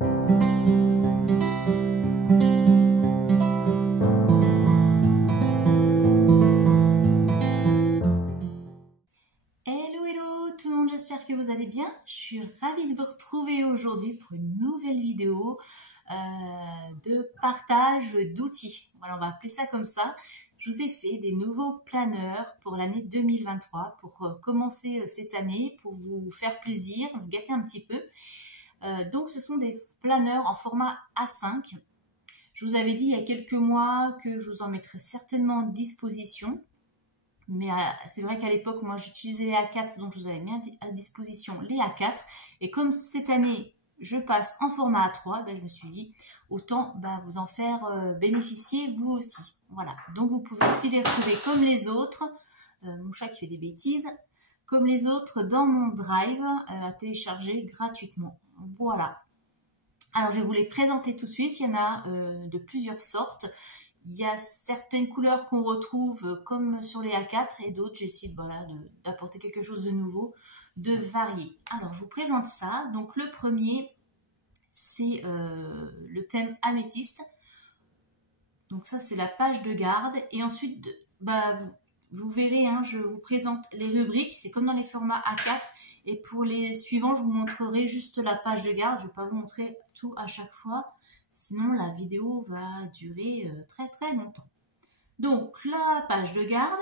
Hello tout le monde, j'espère que vous allez bien. Je suis ravie de vous retrouver aujourd'hui pour une nouvelle vidéo de partage d'outils. Voilà, on va appeler ça comme ça. Je vous ai fait des nouveaux planeurs pour l'année 2023 pour commencer cette année, pour vous faire plaisir, vous gâter un petit peu. Donc ce sont des planeurs en format A5. Je vous avais dit il y a quelques mois que je vous en mettrais certainement en disposition. Mais c'est vrai qu'à l'époque, moi, j'utilisais les A4, donc je vous avais mis à disposition les A4. Et comme cette année, je passe en format A3, ben, je me suis dit, autant vous en faire bénéficier vous aussi. Voilà, donc vous pouvez aussi les retrouver comme les autres. Mon chat qui fait des bêtises. Comme les autres dans mon Drive, à télécharger gratuitement. Voilà. Alors, je vais vous les présenter tout de suite. Il y en a de plusieurs sortes. Il y a certaines couleurs qu'on retrouve comme sur les A4 et d'autres, j'essaie d'apporter quelque chose de nouveau, de varié. Alors, je vous présente ça. Donc, le premier, c'est le thème améthyste. Donc, ça, c'est la page de garde. Et ensuite, vous verrez, hein, je vous présente les rubriques. C'est comme dans les formats A4. Et pour les suivants, je vous montrerai juste la page de garde. Je ne vais pas vous montrer tout à chaque fois. Sinon, la vidéo va durer très longtemps. Donc, la page de garde.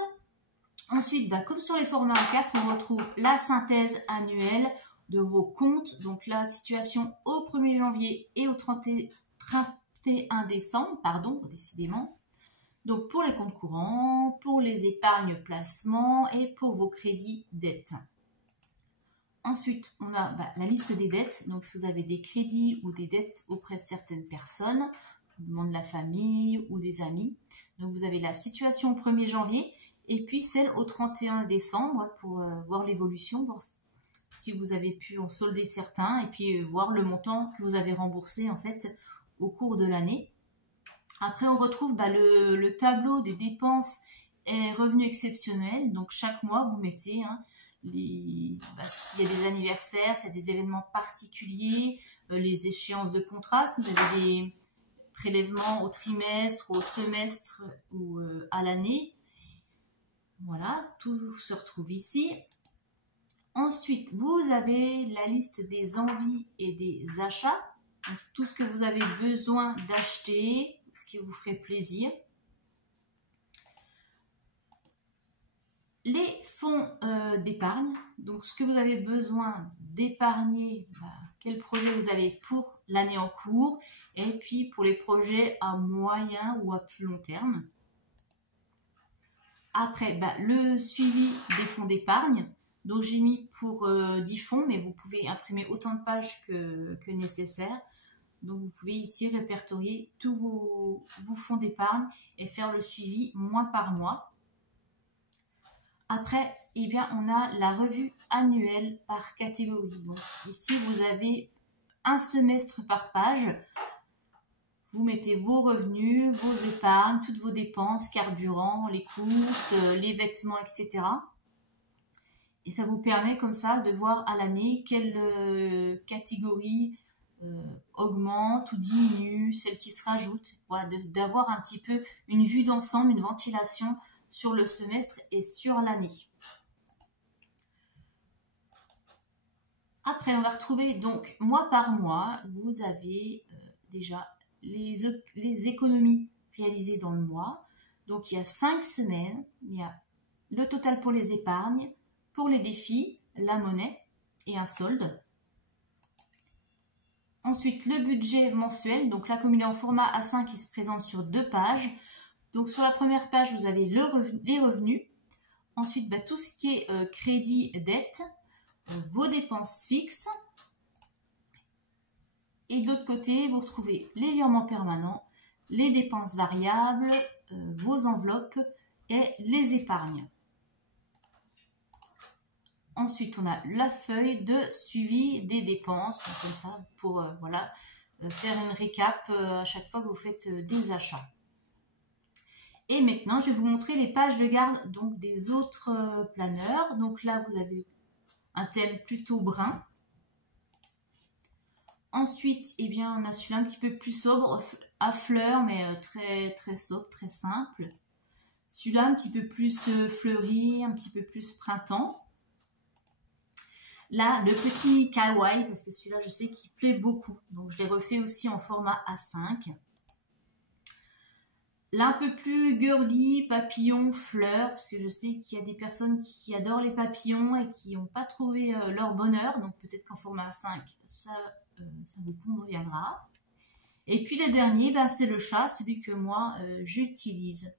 Ensuite, comme sur les formats A4, on retrouve la synthèse annuelle de vos comptes. Donc, la situation au 1er janvier et au 31 décembre, pardon, décidément. Donc, pour les comptes courants, pour les épargnes placements et pour vos crédits dettes. Ensuite, on a la liste des dettes. Donc, si vous avez des crédits ou des dettes auprès de certaines personnes, membres de la famille ou des amis. Donc, vous avez la situation au 1er janvier et puis celle au 31 décembre pour voir l'évolution, voir si vous avez pu en solder certains et puis voir le montant que vous avez remboursé en fait au cours de l'année. Après, on retrouve le tableau des dépenses et revenus exceptionnels. Donc, chaque mois, vous mettez... s'il y a des anniversaires, s'il y a des événements particuliers, les échéances de contrat, si vous avez des prélèvements au trimestre, au semestre ou à l'année. Voilà, tout se retrouve ici. Ensuite, vous avez la liste des envies et des achats. Donc, tout ce que vous avez besoin d'acheter, ce qui vous ferait plaisir. Les fonds d'épargne, donc ce que vous avez besoin d'épargner, quel projet vous avez pour l'année en cours, et puis pour les projets à moyen ou à plus long terme. Après, le suivi des fonds d'épargne, donc j'ai mis pour 10 fonds, mais vous pouvez imprimer autant de pages que nécessaire. Donc vous pouvez ici répertorier tous vos fonds d'épargne et faire le suivi mois par mois. Après, on a la revue annuelle par catégorie. Donc ici, vous avez un semestre par page. Vous mettez vos revenus, vos épargnes, toutes vos dépenses, carburant, les courses, les vêtements, etc. Et ça vous permet comme ça de voir à l'année quelle catégorie augmente ou diminue, celle qui se rajoute. Voilà, d'avoir un petit peu une vue d'ensemble, une ventilation sur le semestre et sur l'année. Après, on va retrouver donc mois par mois, vous avez déjà les économies réalisées dans le mois. Donc, il y a 5 semaines, il y a le total pour les épargnes, pour les défis, la monnaie et un solde. Ensuite, le budget mensuel, donc là, comme il est en format A5, il se présente sur 2 pages. Donc, sur la première page, vous avez les revenus. Ensuite, tout ce qui est crédit, dette, vos dépenses fixes. Et de l'autre côté, vous retrouvez les virements permanents, les dépenses variables, vos enveloppes et les épargnes. Ensuite, on a la feuille de suivi des dépenses, comme ça, pour faire une récap à chaque fois que vous faites des achats. Et maintenant, je vais vous montrer les pages de garde donc des autres planeurs. Donc là, vous avez un thème plutôt brun. Ensuite, eh bien, on a celui-là un petit peu plus sobre, à fleurs, mais très, très sobre, très simple. Celui-là un petit peu plus fleuri, un petit peu plus printemps. Là, le petit kawaii, parce que celui-là, je sais qu'il plaît beaucoup. Donc, je l'ai refait aussi en format A5. Là, un peu plus girly, papillon, fleurs, parce que je sais qu'il y a des personnes qui adorent les papillons et qui n'ont pas trouvé leur bonheur. Donc, peut-être qu'en format A5, ça vous conviendra. Et puis, le dernier, ben, c'est le chat, celui que moi, j'utilise.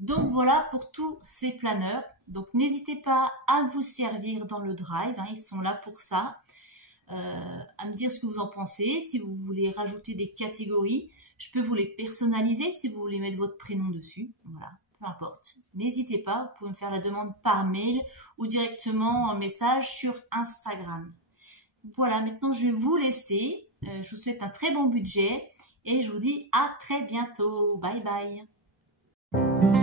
Donc, voilà pour tous ces planeurs. Donc, n'hésitez pas à vous servir dans le drive. Hein, ils sont là pour ça. À me dire ce que vous en pensez. Si vous voulez rajouter des catégories, je peux vous les personnaliser si vous voulez mettre votre prénom dessus. Voilà, peu importe. N'hésitez pas, vous pouvez me faire la demande par mail ou directement en message sur Instagram. Voilà, maintenant je vais vous laisser. Je vous souhaite un très bon budget et je vous dis à très bientôt. Bye bye.